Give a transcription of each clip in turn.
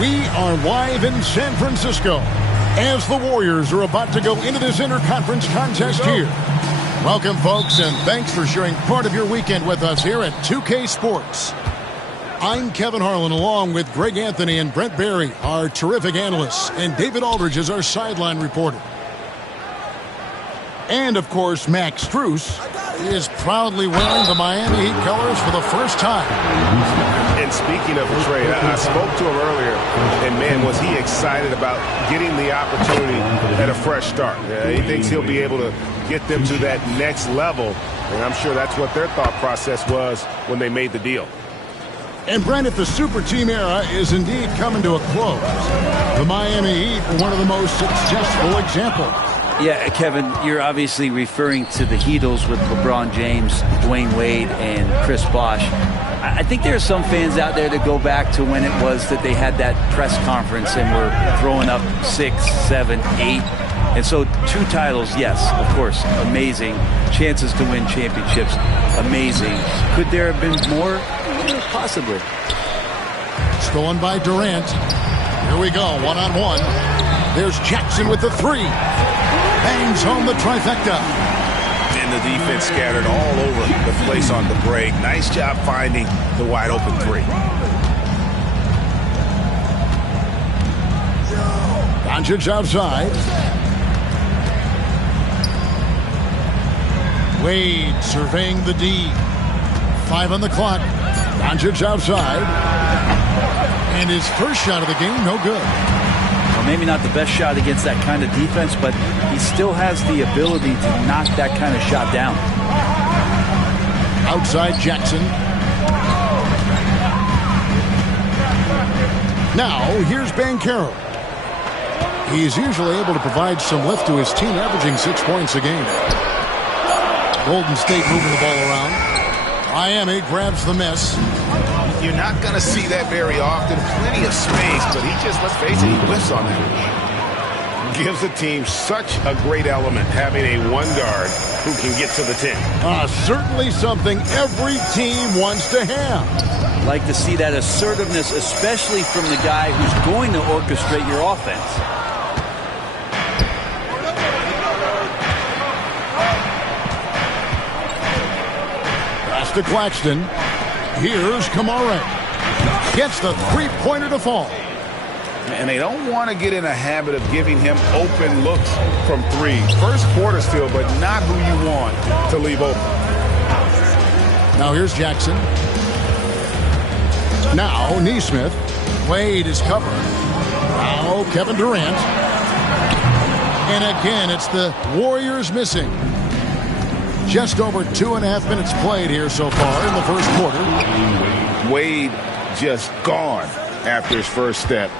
We are live in San Francisco as the Warriors are about to go into this interconference contest here. Welcome, folks, and thanks for sharing part of your weekend with us here at 2K Sports. I'm Kevin Harlan, along with Greg Anthony and Brent Barry, our terrific analysts, and David Aldridge is our sideline reporter. And, of course, Max Strus is proudly wearing the Miami Heat colors for the first time. And speaking of Trey, I spoke to him earlier, and, man, was he excited about getting the opportunity at a fresh start. He thinks he'll be able to get them to that next level, and I'm sure that's what their thought process was when they made the deal. And, Brent, if the super team era is indeed coming to a close, the Miami Heat are one of the most successful examples. Yeah, Kevin, you're obviously referring to the Heatles with LeBron James, Dwayne Wade, and Chris Bosh. I think there are some fans out there that go back to when it was that they had that press conference and were throwing up 6, 7, 8. And so 2 titles, yes, of course, amazing. Chances to win championships, amazing. Could there have been more? Possibly. Stolen by Durant. Here we go, one-on-one. There's Jackson with the 3. Bangs home the trifecta. And the defense scattered all over the place on the break. Nice job finding the wide-open 3. Doncic outside. Wade surveying the D. 5 on the clock. Doncic outside. And his first shot of the game, no good. Well, maybe not the best shot against that kind of defense, but he still has the ability to knock that kind of shot down. Outside Jackson. Now, here's Banchero. He's usually able to provide some lift to his team, averaging 6 points a game. Golden State moving the ball around. Miami grabs the miss. You're not going to see that very often. Plenty of space, but he just, let's face it, he whiffs on that. Gives the team such a great element, having a 1 guard who can get to the 10. Certainly something every team wants to have. Like to see that assertiveness, especially from the guy who's going to orchestrate your offense. Pass to Claxton. Here's Kamara. Gets the 3-pointer to fall. And they don't want to get in a habit of giving him open looks from 3. First quarter still, but not who you want to leave open. Now here's Jackson. Now Nesmith. Wade is covered. Now Kevin Durant. And again, it's the Warriors missing. Just over 2.5 minutes played here so far in the first quarter. Wade just gone after his first step.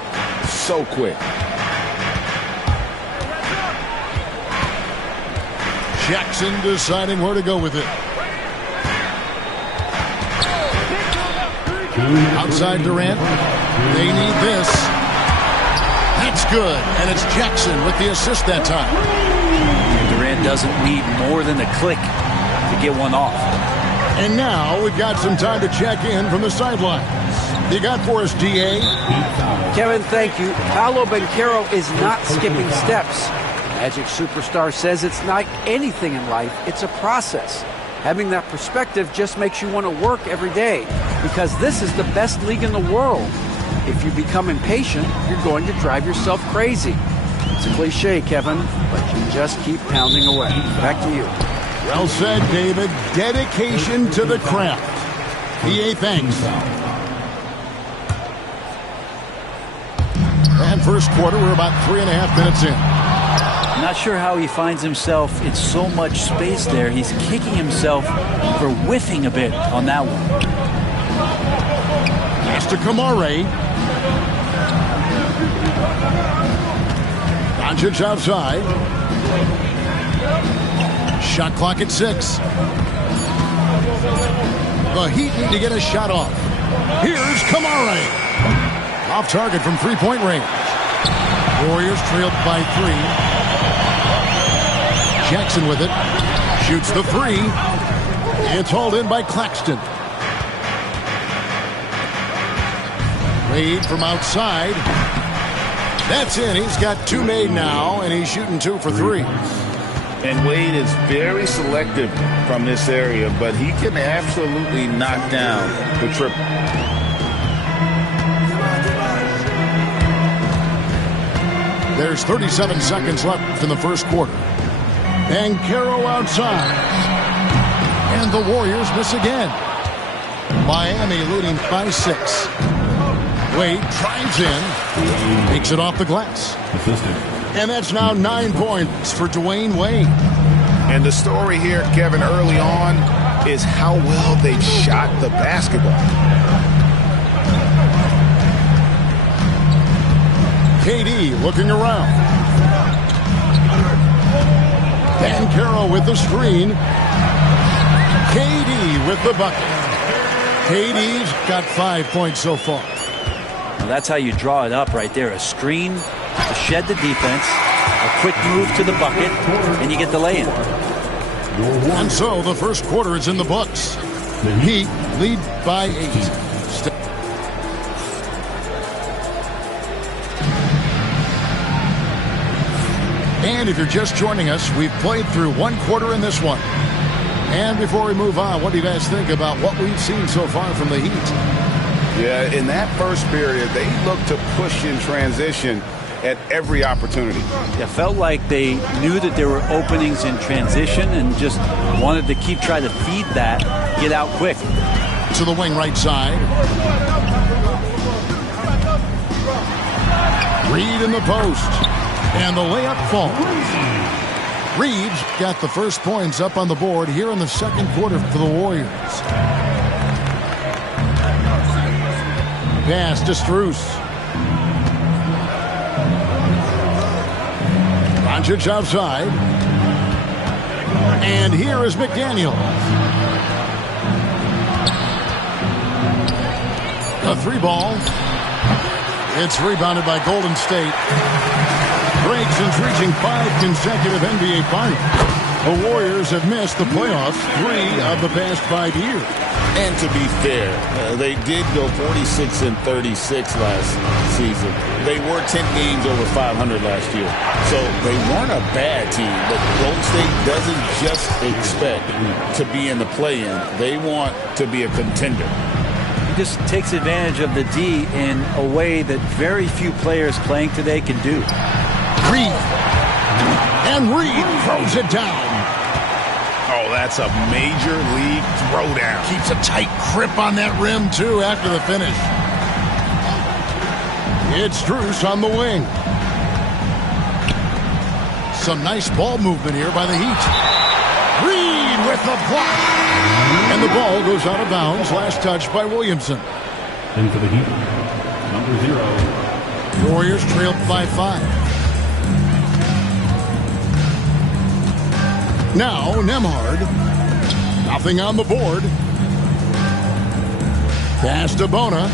So quick. Jackson deciding where to go with it. Outside Durant. They need this. That's good. And it's Jackson with the assist that time. Durant doesn't need more than a click to get one off. And now we've got some time to check in from the sidelines. You got for us, D.A.? Kevin, thank you. Paolo Banchero is not skipping steps. Magic Superstar says it's like anything in life. It's a process. Having that perspective just makes you want to work every day because this is the best league in the world. If you become impatient, you're going to drive yourself crazy. It's a cliche, Kevin, but you just keep pounding away. Back to you. Well said, David. Dedication to the craft. D.A., thanks. And first quarter, we're about 3.5 minutes in. I'm not sure how he finds himself in so much space there. He's kicking himself for whiffing a bit on that one. Pass to Kamara. Doncic outside. Shot clock at 6. The Heat need to get a shot off. Here's Kamara. Off target from 3-point range. Warriors trailed by 3. Jackson with it. Shoots the 3. It's hauled in by Claxton. Wade from outside. That's in. He's got 2 made now, and he's shooting 2 for 3. And Wade is very selective from this area, but he can absolutely knock down the triple. There's 37 seconds left in the first quarter. Banchero outside. And the Warriors miss again. Miami leading by 6. Wade drives in, takes it off the glass. And that's now 9 points for Dwayne Wade. And the story here, Kevin, early on is how well they've shot the basketball. KD looking around. Banchero with the screen. KD with the bucket. KD's got 5 points so far. Well, that's how you draw it up right there. A screen to shed the defense, a quick move to the bucket, and you get the lay-in. And so the first quarter is in the books. The Heat lead by 8. And if you're just joining us, we've played through 1 quarter in this one. And before we move on, what do you guys think about what we've seen so far from the Heat? Yeah, in that first period, they looked to push in transition at every opportunity. It felt like they knew that there were openings in transition and just wanted to keep trying to feed that, get out quick. To the wing right side. Reed in the post. And the layup falls. Reeves got the first points up on the board here in the second quarter for the Warriors. Pass to Strus. Doncic outside. And here is McDaniel. A 3-ball. It's rebounded by Golden State. Great since reaching 5 consecutive NBA Finals. The Warriors have missed the playoffs 3 of the past 5 years. And to be fair, they did go 46-36 last season. They were 10 games over 500 last year. So they weren't a bad team, but Golden State doesn't just expect to be in the play-in. They want to be a contender. He just takes advantage of the D in a way that very few players playing today can do. Reed. And Reed throws it down. Oh, that's a major league throwdown. Keeps a tight grip on that rim, too, after the finish. It's Strus on the wing. Some nice ball movement here by the Heat. Reed with the block. And the ball goes out of bounds. Last touch by Williamson. And for the Heat, number 0. Warriors trailed by 5. Now, Nembhard. Nothing on the board. Pass to Bona.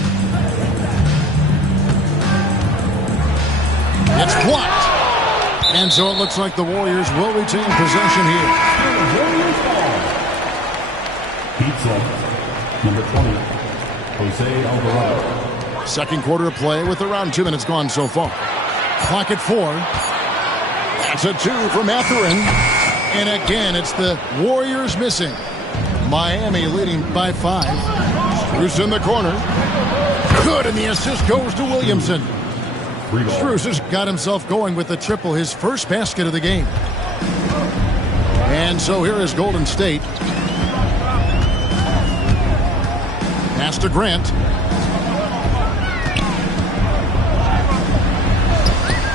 It's blocked. And so it looks like the Warriors will retain possession here. Pizza, number 20, Jose Alvarado. Second quarter of play with around 2 minutes gone so far. Clock at 4. That's a 2 for Mathurin. And again, it's the Warriors missing. Miami leading by 5. Strus in the corner. Good, and the assist goes to Williamson. Strus has got himself going with the triple, his first basket of the game. And so here is Golden State. Pass to Grant.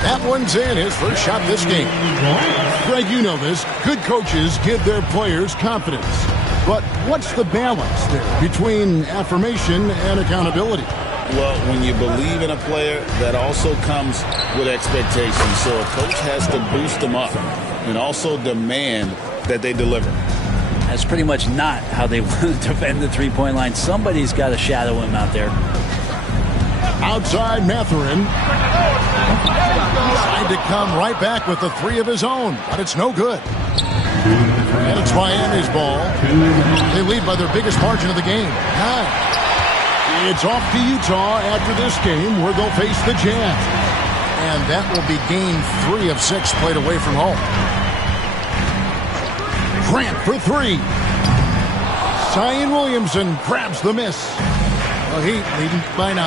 That one's in, his first shot this game. Greg, you know this. Good coaches give their players confidence. But what's the balance there between affirmation and accountability? Well, when you believe in a player, that also comes with expectations. So a coach has to boost them up and also demand that they deliver. That's pretty much not how they want to defend the three-point line. Somebody's got to shadow him out there. Outside Mathurin. Tried to come right back with the 3 of his own, but it's no good. And it's Miami's ball. They lead by their biggest margin of the game, 9. It's off to Utah after this game, where they'll face the Jazz. And that will be game 3 of 6 played away from home. Grant for 3. Zion Williamson grabs the miss. The Heat leading by 9.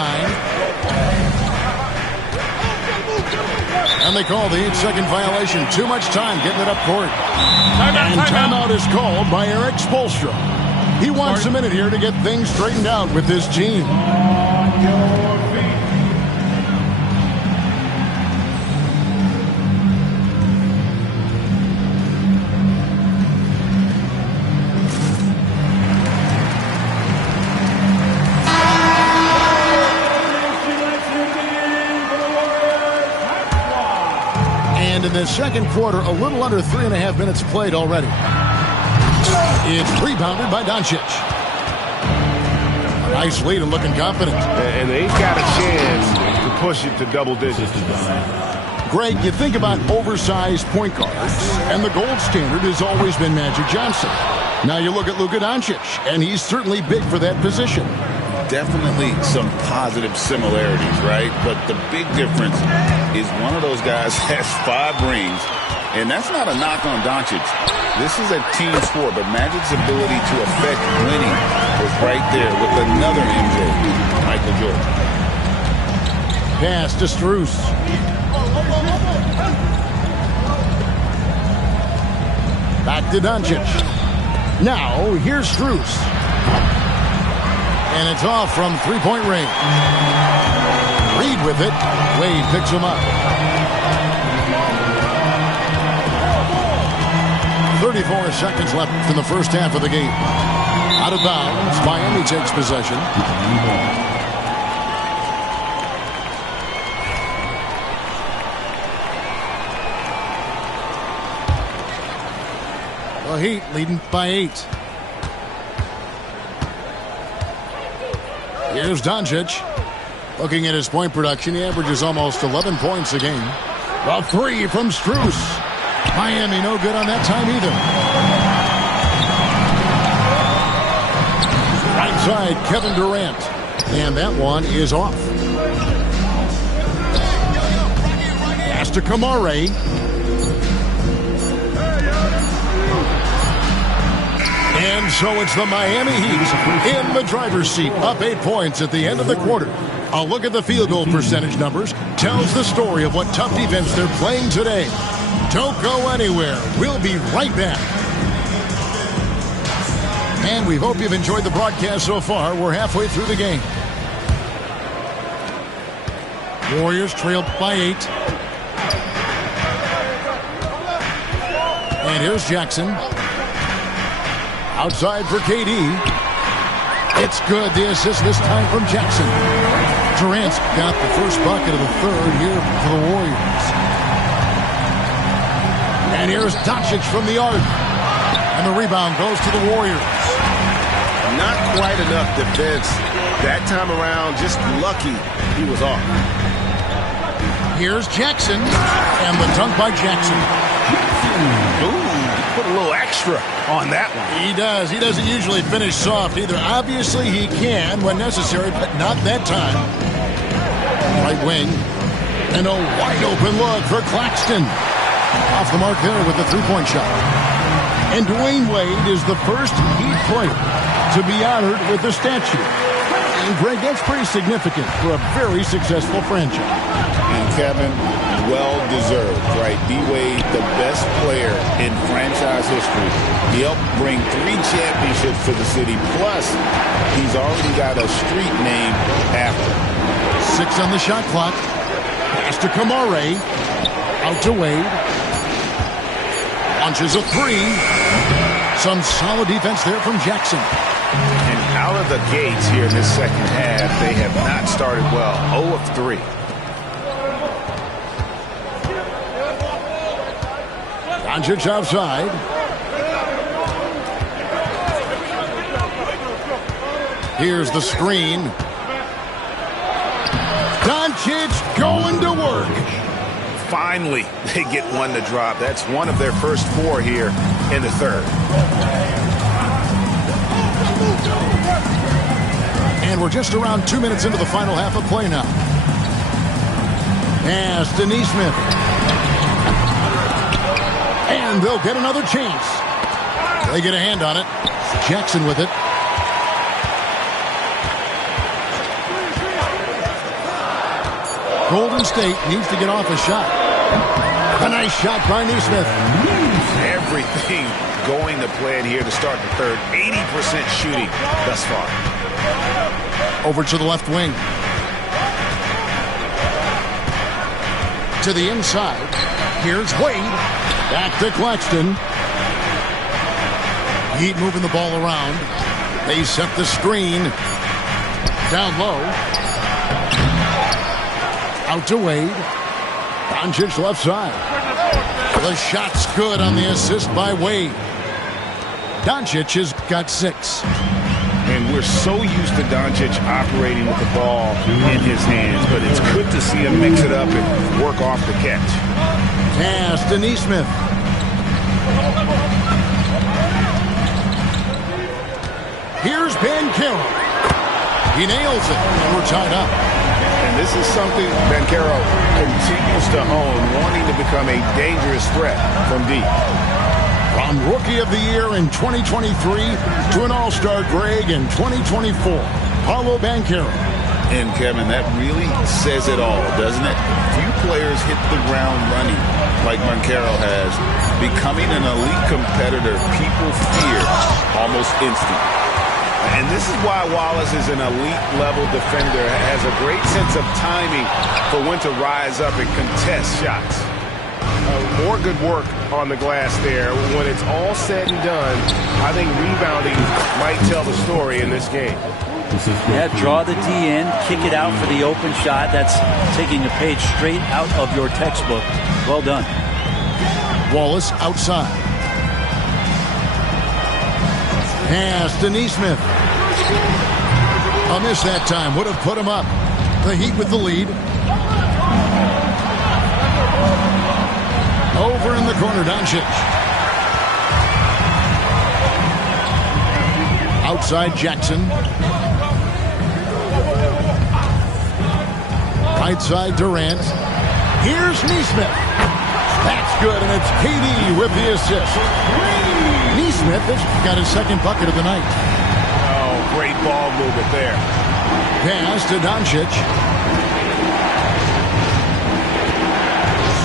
And they call the 8-second violation. Too much time getting it up court. And timeout is called by Eric Spoelstra. He wants a minute here to get things straightened out with this team. And in the second quarter, a little under 3.5 minutes played already. It's rebounded by Doncic. A nice lead and looking confident. And they've got a chance to push it to double digits. Greg, you think about oversized point guards, and the gold standard has always been Magic Johnson. Now you look at Luka Doncic, and he's certainly big for that position. Definitely some positive similarities, right? But the big difference is one of those guys has 5 rings, and that's not a knock on Doncic. This is a team sport, but Magic's ability to affect winning was right there with another MJ, Michael Jordan. Pass to Strus. Back to Doncic. Now, here's Strus. And it's off from three-point range. Reed with it. Wade picks him up. 34 seconds left in the first half of the game. Out of bounds, Miami takes possession. The Heat leading by 8. Here's Doncic. Looking at his point production, he averages almost 11 points a game. A 3 from Strus. Miami no good on that time either. Right side, Kevin Durant. And that one is off. Pass to Kamare. And so it's the Miami Heat in the driver's seat, up 8 points at the end of the quarter. A look at the field goal percentage numbers tells the story of what tough defense they're playing today. Don't go anywhere. We'll be right back. And we hope you've enjoyed the broadcast so far. We're halfway through the game. Warriors trailed by 8. And here's Jackson. Outside for KD. It's good. The assist this time from Jackson. Durant's got the first bucket of the third here for the Warriors. And here's Doncic from the arc. And the rebound goes to the Warriors. Not quite enough defense that time around. Just lucky he was off. Here's Jackson. And the dunk by Jackson. Ooh, put a little extra on that one. He does. He doesn't usually finish soft either. Obviously, he can when necessary, but not that time. Right wing. And a wide open look for Claxton. Off the mark there with the three-point shot. And Dwayne Wade is the first Heat player to be honored with the statue. And Greg, that's pretty significant for a very successful franchise. And Kevin, well-deserved, right? D-Wade, the best player in franchise history. He helped bring 3 championships to the city. Plus, he's already got a street named after him. 6 on the shot clock. Pass to Kamare. Out to Wade. Launches a 3. Some solid defense there from Jackson. And out of the gates here in this second half, they have not started well. 0 of 3. Doncic outside. Here's the screen. Doncic going to work. Finally, they get one to drop. That's one of their first 4 here in the third. And we're just around 2 minutes into the final half of play now. Pass to Neesmith. And they'll get another chance. They get a hand on it. Jackson with it. Golden State needs to get off a shot. A nice shot by Neesmith. Everything going to plan here to start the third. 80% shooting thus far. Over to the left wing. To the inside. Here's Wade. Back to Claxton. Heat moving the ball around. They set the screen. Down low. Out to Wade. Doncic left side. The shot's good on the assist by Wade. Doncic has got 6. And we're so used to Doncic operating with the ball in his hands, but it's good to see him mix it up and work off the catch. Pass to Neesmith. Here's Banchero. He nails it, and we're tied up. And this is something Banchero continues to hone, wanting to become a dangerous threat from deep. From Rookie of the Year in 2023 to an All-Star Greg in 2024, Paolo Banchero. And, Kevin, that really says it all, doesn't it? Few players hit the ground running like Banchero has. Becoming an elite competitor, people fear almost instant. And this is why Wallace is an elite-level defender, has a great sense of timing for when to rise up and contest shots. More good work on the glass there. When it's all said and done, I think rebounding might tell the story in this game. Yeah, draw the D in, kick it out for the open shot. That's taking a page straight out of your textbook. Well done. Wallace outside. Pass to Neesmith. A miss that time. Would have put him up. The Heat with the lead. Over in the corner, Doncic. Outside Jackson. Right side Durant. Here's Neesmith. That's good, and it's KD with the assist. Neesmith has got his second bucket of the night. Oh, great ball movement there. Pass to Doncic.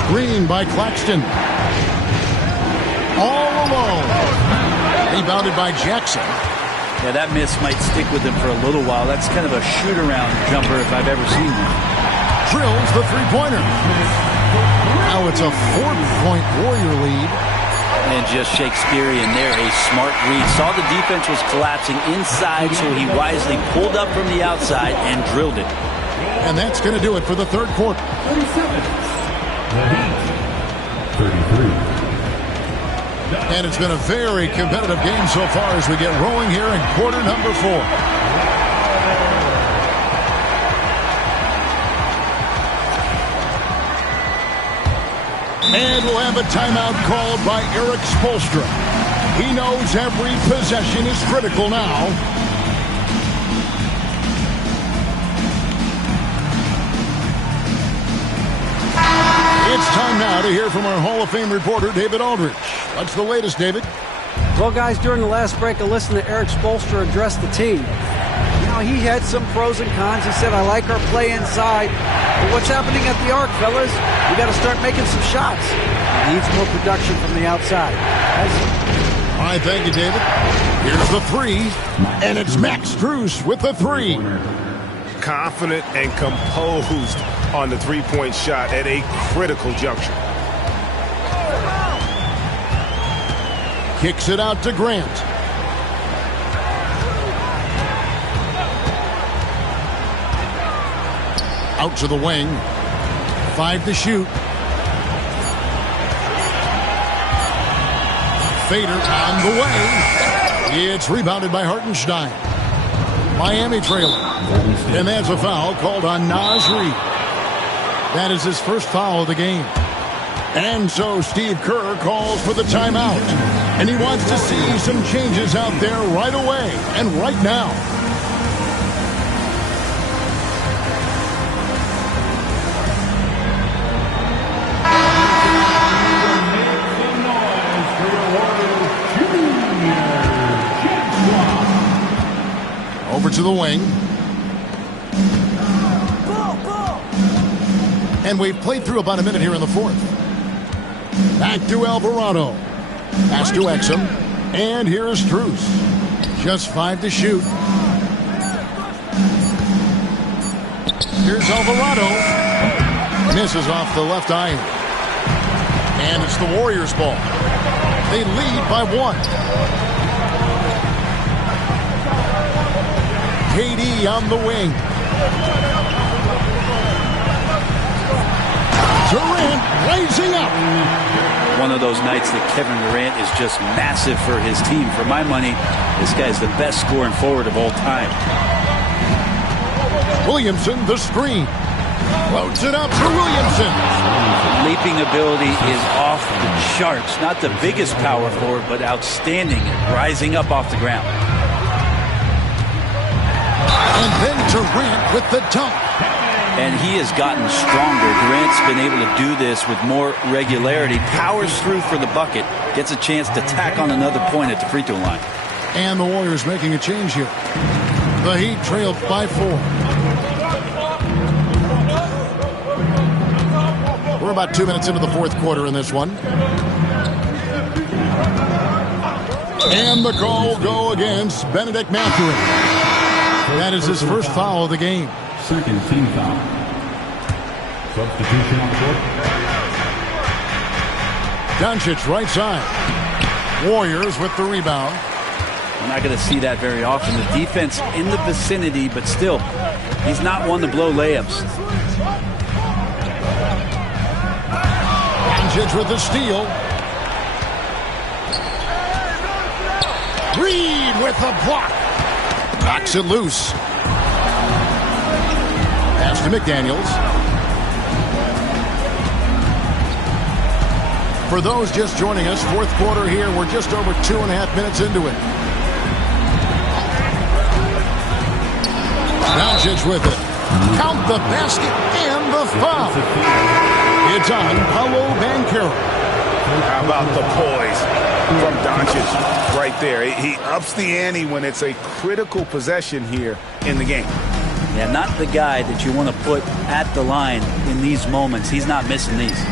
Screen by Claxton. All alone. Rebounded by Jackson. Yeah, that miss might stick with him for a little while. That's kind of a shoot-around jumper if I've ever seen one. Drills the three-pointer. Now it's a 4-point Warrior lead. And just Shakespearean there, a smart read. Saw the defense was collapsing inside, so he wisely pulled up from the outside and drilled it. And that's going to do it for the third quarter. 33. And it's been a very competitive game so far as we get rolling here in quarter number 4. And we'll have a timeout called by Erik Spoelstra. He knows every possession is critical now. It's time now to hear from our Hall of Fame reporter, David Aldridge. What's the latest, David? Well, guys, during the last break, I listened to Erik Spoelstra address the team. You know, he had some pros and cons. He said, I like our play inside. But what's happening at the arc, fellas? We got to start making some shots. Needs more production from the outside. All right, thank you, David. Here's the three, and it's Max Strus with the three. Confident and composed on the three-point shot at a critical juncture. Kicks it out to Grant. Out to the wing. 5 to shoot. Fader on the way. It's rebounded by Hartenstein. Miami trailing. And that's a foul called on Naz Reid. That is his first foul of the game. And so Steve Kerr calls for the timeout. And he wants to see some changes out there right away and right now. to the wing. And we've played through about a minute here in the fourth. Back to Alvarado. Pass to Exum. And here is Strus. Just 5 to shoot. Here's Alvarado. Misses off the left iron. And it's the Warriors' ball. They lead by 1. KD on the wing. Durant rising up. One of those nights that Kevin Durant is just massive for his team. For my money, this guy's the best scoring forward of all time. Williamson, the screen. Loads it up for Williamson. Leaping ability is off the charts. Not the biggest power forward, but outstanding at rising up off the ground. And then Durant with the dunk. And he has gotten stronger. Durant's been able to do this with more regularity. Powers through for the bucket. Gets a chance to tack on another point at the free throw line. And the Warriors making a change here. The Heat trailed by 4. We're about 2 minutes into the fourth quarter in this one. And the call will go against Benedict Mathurin. That is his first foul of the game. Second team foul. Substitution on court. Doncic right side. Warriors with the rebound. We're not going to see that very often. The defense in the vicinity, but still, he's not one to blow layups. Doncic with the steal. Reed with the block. Knocks it loose. Pass to McDaniels. For those just joining us, fourth quarter here. We're just over 2.5 minutes into it. Doncic with it. Count the basket and the foul. It's on Paolo Banchero. How about the poise from Doncic right there? He ups the ante when it's a critical possession here in the game. Yeah, not the guy that you want to put at the line in these moments. He's not missing these.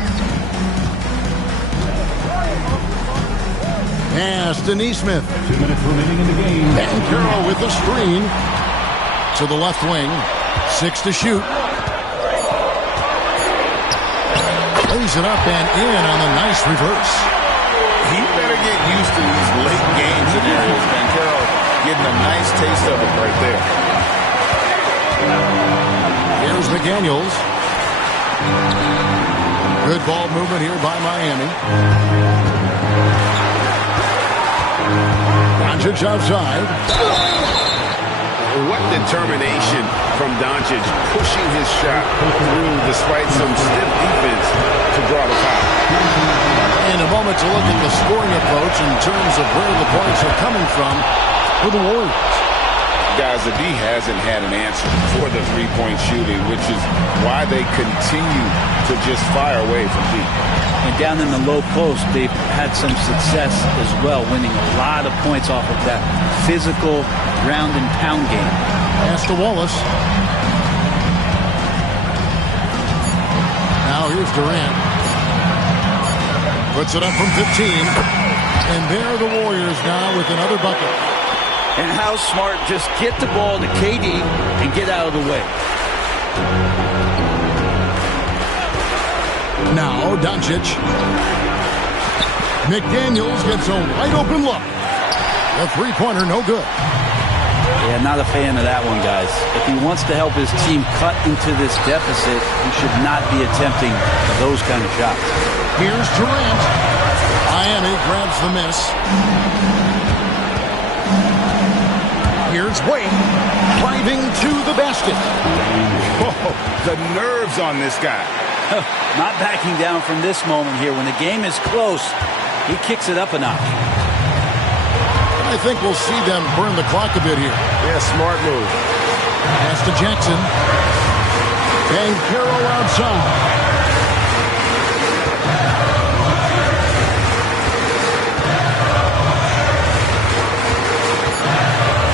Pass to Nesmith. 2 minutes remaining in the game. Banchero with the screen. To the left wing. 6 to shoot. Lays it up and in on the nice reverse. He better get used to these late game scenarios. Banchero getting a nice taste of it right there. Here's McDaniels. Good ball movement here by Miami. Doncic outside. What determination from Doncic pushing his shot through despite some stiff defense to draw the foul. In a moment to look at the scoring approach in terms of where the points are coming from for the Warriors. Guys, the D hasn't had an answer for the three-point shooting, which is why they continue to just fire away from deep. And down in the low post, they've had some success as well, winning a lot of points off of that physical ground and pound game. Pass to Wallace. Now here's Durant. Puts it up from 15. And there are the Warriors now with another bucket. And how smart, just get the ball to KD and get out of the way. Now Doncic. McDaniels gets a wide open look. The three-pointer no good. Yeah, not a fan of that one, guys. If he wants to help his team cut into this deficit, he should not be attempting those kind of shots. Here's Durant. Miami grabs the miss. Here's Wade driving to the basket. Oh, the nerves on this guy. Not backing down from this moment here. When the game is close, he kicks it up a notch. I think we'll see them burn the clock a bit here. Yeah, smart move. Pass to Jackson. Banchero outside.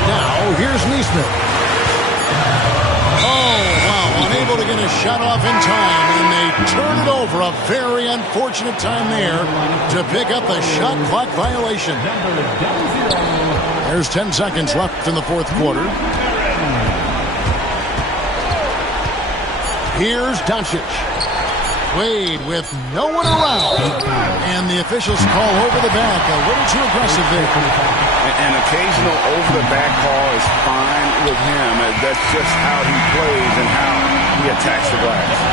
Now, here's Nesmith. got off in time, and they turn it over. A very unfortunate time there to pick up a shot clock violation. There's 10 seconds left in the fourth quarter. Here's Doncic. Wade with no one around. And the officials call over the back. A little too aggressive there. An occasional over-the-back call is fine with him. That's just how he plays and how he attacks the glass.